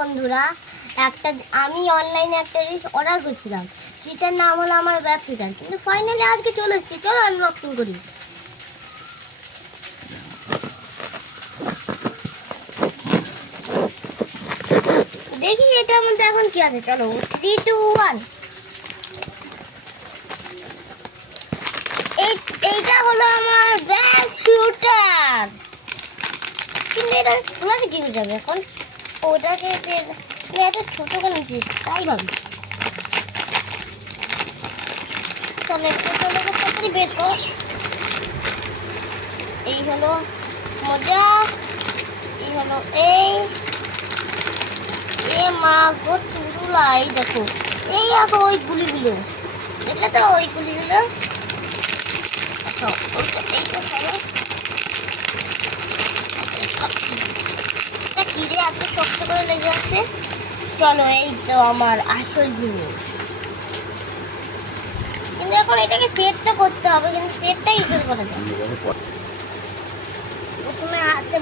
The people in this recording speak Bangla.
বন্ধুরা, একটা আমি অনলাইনে একটা জিনিস অর্ডার করছিলাম, যেটার নাম হলো আমার ওয়েব ফিটার, কিন্তু ফাইনালি আজকে চলে এসেছে। চলো আনবক্সিং করি। দেখি এটার মধ্যে এখন কি আছে। চলো 3, 2, 1। এইটা হলো আমার ওয়েব ফিটার, কিন্তু এটা খোলাতে কি হয়ে যাবে এখন? ওটাকে এত ছোট কেন তাই ভাবি। চলে তাড়াতাড়ি বের কর। এই হলো মজা, এই হলো এ মা গো চুরুলা। এই দেখো, এই দেখো ওই গুলিগুলো, দেখলে তো ওই গুলিগুলো। কিরে এত শক্ত করে লেগে আছে। চলো এই তো আমার আসল জিনিস, কিন্তু এখন এটাকে সেটটা করতে হবে। কিন্তু সেটটা কি করে করা যায়? প্রথমে হাতে